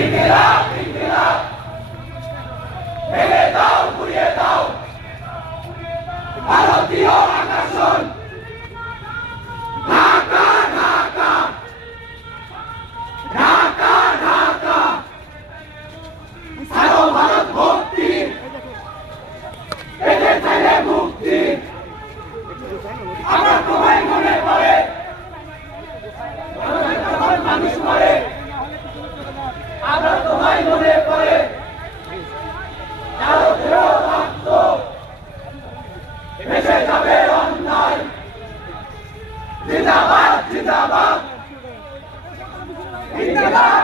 ইনকিলাব ইনকিলাব ভেঙে দাও ঘুরিয়ে দাও ভারতীয় আকাশন ঢাকা ঢাকা ঢাকা ঢাকা সারো ভারত ভক্তি পেতে চাইলে মুক্তি আমরা তোমায় মনে পড়ে মানুষ মরে আমরা তোমায় মনে পড়ে কারো দেহ রক্ত ভেসে যাবে অন্যায় জিন্দাবাদ জিন্দাবাদ ইনকিলাব